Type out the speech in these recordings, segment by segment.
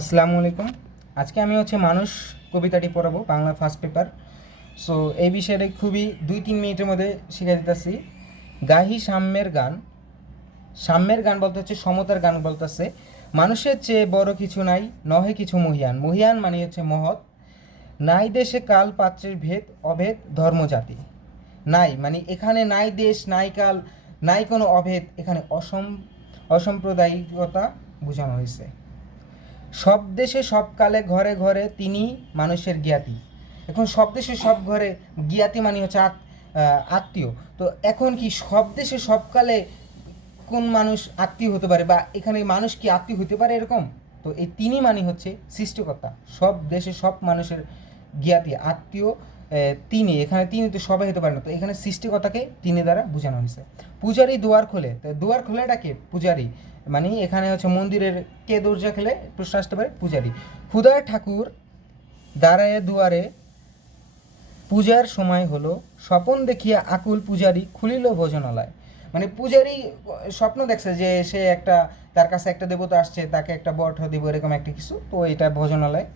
আসসালামু আলাইকুম। আজকে আমি হচ্ছে মানুষ কবিতাটি পড়াবো, বাংলা ফার্স্ট পেপার সো এই বিষয়টা খুবই দুই তিন মিনিটের মধ্যে শিখে দিতেছি। গাহি সাম্যের গান। সাম্যের গান বলতে হচ্ছে সমতার গান বলতেছে মানুষের চেয়ে বড় কিছু নাই, নহে কিছু মহিয়ান। মহিয়ান মানে হচ্ছে মহৎ। নাই দেশে কাল পাত্রের ভেদ, অভেদ ধর্মজাতি। নাই মানে এখানে নাই দেশ, নাই কাল, নাই কোনো অভেদ, এখানে অসম, অসাম্প্রদায়িকতা বোঝানো হয়েছে। সব দেশে সব কালে ঘরে ঘরে তিনি মানুষের জ্ঞাতি। এখন সব দেশে সব ঘরে জ্ঞাতি মানে হচ্ছে আত- আত্মীয়। তো এখন কি সব দেশে সব কালে কোন মানুষ আত্মীয় হতে পারে বা এখানে মানুষ কি আত্মীয় হতে পারে এরকম? তো এই তিনি মানে হচ্ছে সৃষ্টিকর্তা। সব দেশে সব মানুষের জ্ঞাতি, আত্মীয় তিনি, এখানে তিনি তো সবাই হতে পারে না। তো এখানে সৃষ্টিকর্তাকে তিনি দ্বারা বোঝানো হয়েছে। পূজারি দুয়ার খোলে। দুয়ার খোলেটা কে? পূজারি। মানে এখানে হচ্ছে মন্দিরের কে দরজা খেলে? প্রশ্ন আসতে পারে পূজারি। ক্ষুদার ঠাকুর দাঁড়ায় দুয়ারে পূজার সময় হলো স্বপন দেখিয়া আকুল পূজারি খুলিল ভোজনালয়। মানে পূজারি স্বপ্ন দেখছে যে সে একটা, তার কাছে একটা দেবতা আসছে, তাকে একটা বট দিব, এরকম একটা কিছু। তো এটা ভোজনালয়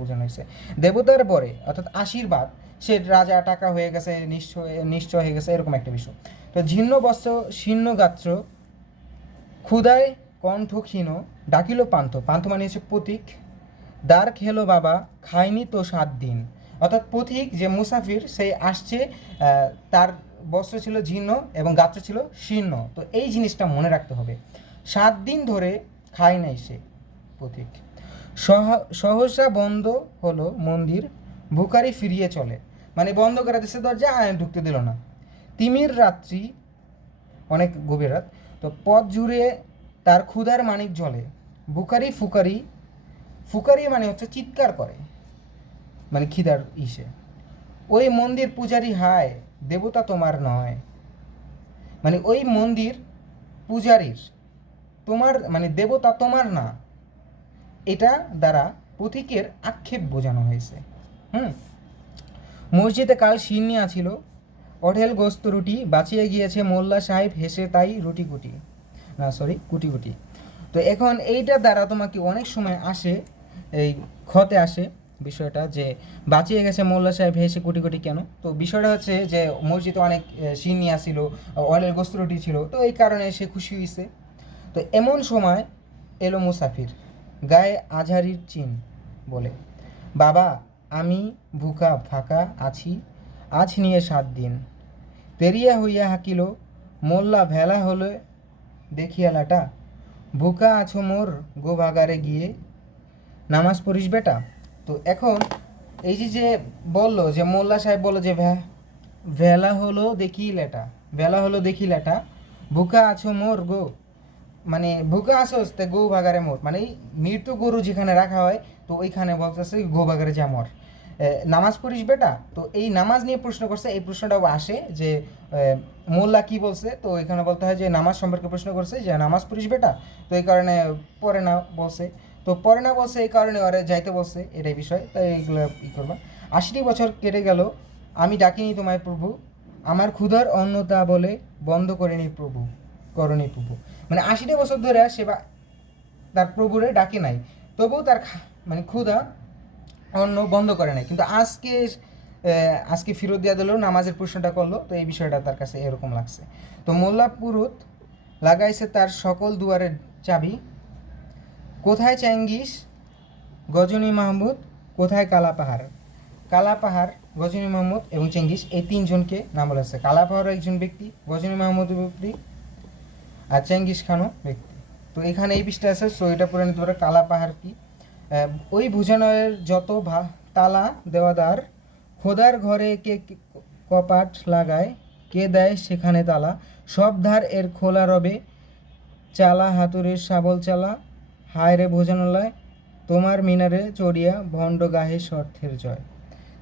বোঝানো হয়েছে। দেবতার পরে অর্থাৎ আশীর্বাদ, সে রাজা টাকা হয়ে গেছে, নিশ্চয় নিশ্চয় হয়ে গেছে, এরকম একটা বিষয়। তো ঝিন্ন বস্ত্র শীর্ণ গাত্র ক্ষুদায় কণ্ঠ ক্ষীণ ডাকিল পান্থ। পান্থ মানে হচ্ছে প্রতীক দ্বার খেলো বাবা, খায়নি তো সাত দিন। অর্থাৎ পথিক যে মুসাফির, সে আসছে তার বস্ত্র ছিল জীর্ণ এবং গাত্র ছিল শীর্ণ তো এই জিনিসটা মনে রাখতে হবে। সাত দিন ধরে খায় নাই সে পথিক। সহসা বন্ধ হলো মন্দির, ভুকারি ফিরিয়ে চলে। মানে বন্ধ করে দিচ্ছে দরজা আয় ঢুকতে দিল না। তিমির রাত্রি, অনেক গভীর রাত, তো পথ জুড়ে তার ক্ষুধার মানিক জ্বলে বুকারি ফুকারি ফুকারি মানে হচ্ছে চিৎকার করে মানে খিদার ইসে। ওই মন্দির পূজারি হায়, দেবতা তোমার নয়। মানে ওই মন্দির পূজারীর, তোমার মানে দেবতা তোমার না। এটা দ্বারা পথিকের আক্ষেপ বোঝানো হয়েছে। হুম? মসজিদে কাল শিরনি ছিল। অঢেল গোস্ত রুটি বাঁচিয়ে গিয়েছে মোল্লা সাহেব, হেসে তাই রুটি কুটি। না সরি কুটি কুটি। তো এখন এইটা দ্বারা তোমাকে অনেক সময় আসে, এই ক্ষতে আসে বিষয়টা যে বাঁচিয়ে গেছে মোল্লা সাহেব, হেসে কোটি কোটি কেন? তো বিষয়টা হচ্ছে যে মসজিদে অনেক সিনি আসিল অয়েলের গোস্ত রুটি ছিল, তো এই কারণে সে খুশি হয়েছে তো এমন সময় এলো মুসাফির। গায়ে আঝারির চিন বলে, বাবা, আমি ভুকা ফাঁকা আছি, আজ নিয়ে সাত দিন পেরিয়া হইয়া হাকিল, মোল্লা ভেলা হলে দেখিয়া লাটা ভুকা আছো মোর গোভাগারে গিয়ে, নামাজ পড়িস বেটা তো এখন এই যে যে বলল, যে মোল্লা সাহেব বলল যে, ভ্যা, ভেলা হলো দেখি লেটা ভেলা হলো দেখি লেটা ভুকা আছো মোর গো মানে ভুকা আসোস তে গো বাগারে মোর। মানে মৃত্যু গরু যেখানে রাখা হয়, তো ওইখানে বলতেছে গো বাগারে যা মর। নামাজ পড়িস বেটা? তো এই নামাজ নিয়ে প্রশ্ন করছে, এই প্রশ্নটাও আসে যে মোল্লা কি বলছে? তো এখানে বলতে হয় যে, নামাজ সম্পর্কে প্রশ্ন করছে যে, নামাজ পড়িস বেটা? তো এই কারণে পরে না বলছে। তো পরে না বলছে, এই কারণে ওরা যাইতে বলছে, এটাই বিষয়। তাই এইগুলো ই করবা। আশিটি বছর কেটে গেল, আমি ডাকিনি তোমায় প্রভু, আমার ক্ষুধার অন্নতা বলে বন্ধ করেনি প্রভু। করণী প্রভু। মানে আশিটা বছর ধরে সেবা তার প্রভুরে ডাকে নাই। তবুও তার মানে ক্ষুধা অন্য বন্ধ করে নাই। কিন্তু আজকে আজকে ফিরত দেওয়া দিল, নামাজের প্রশ্নটা করল, তো এই বিষয়টা তার কাছে এরকম লাগছে। তো মোল্লা পুরুত লাগাইছে তার সকল দুয়ারের চাবি। কোথায় চ্যাঙ্গিস গজনী মাহমুদ, কোথায় কালা পাহাড় কালা পাহাড় গজনী মাহমুদ এবং চেঙ্গিস, এই তিনজনকে নাম বলা হচ্ছে কালা পাহাড়ও একজন ব্যক্তি, গজনী মাহমুদ ব্যক্তি আর চেঙ্গিস খানও ব্যক্তি। তো এখানে এই পৃষ্ঠা আছে সো এটা পড়ে নিতে পারে কালা পাহাড় কি? ওই ভুজানয়ের যত ভা তালা, দেওয়াদার, খোদার ঘরে কে কপাট লাগায়, কে দেয় সেখানে তালা? সব ধার এর খোলা রবে, চালা হাতুরের শাবল চালা হায় রে ভোজনালয়, তোমার মিনারে চড়িয়া ভণ্ড গাহে স্বর্থের জয়।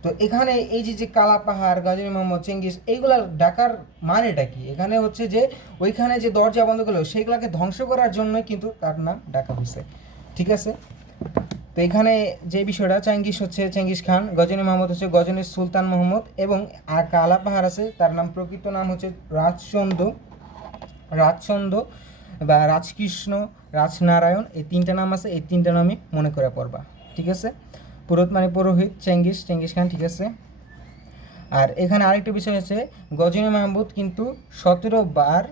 তো এখানে এই যে যে কালা পাহাড় গাজী মোহাম্মদ, চেঙ্গিস, এইগুলা ডাকার মানেটা কি? এখানে হচ্ছে যে, ওইখানে যে দরজা বন্ধ করল, সেইগুলাকে ধ্বংস করার জন্যই কিন্তু তার নাম ডাকা হয়েছে। ঠিক আছে? তো এখানে যে বিষয়টা, চেঙ্গিস হচ্ছে চেঙ্গিস খান, গজনী মোহাম্মদ হচ্ছে গজনীর সুলতান মোহাম্মদ এবং আর কালা পাহাড় আছে, তার নাম, প্রকৃত নাম হচ্ছে রাজচন্দ্র রাজচন্দ্র বা রাজকৃষ্ণ, রাজনারায়ণ, এই তিনটা নাম আছে, এই তিনটা নামই মনে করে পড়বা। ঠিক আছে? পুরোহিত মানে পুরোহিত চেঙ্গিস চেঙ্গিস খান, ঠিক আছে? আর এখানে আরেকটা বিষয় হচ্ছে, গজনী মাহমুদ কিন্তু সতেরো বার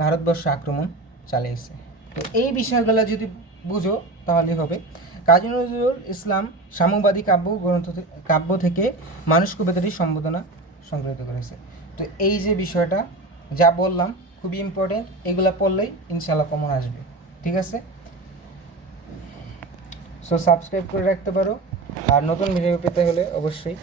ভারতবর্ষ আক্রমণ চালিয়েছে। তো এই বিষয়গুলো যদি বুঝো, তাহলে হবে। কাজী নজরুল ইসলাম সাম্যবাদী কাব্য গ্রন্থ কাব্য থেকে মানুষ কবিতাটি সম্বোধনা সংগৃহীত করেছে। তো এই যে বিষয়টা, যা বললাম, খুবই ইম্পর্টেন্ট এগুলো পড়লেই ইনশাল্লাহ কমন আসবে। ঠিক আছে? সো সাবস্ক্রাইব করে রাখতে পারো। আর নতুন ভিডিও পেতে হলে অবশ্যই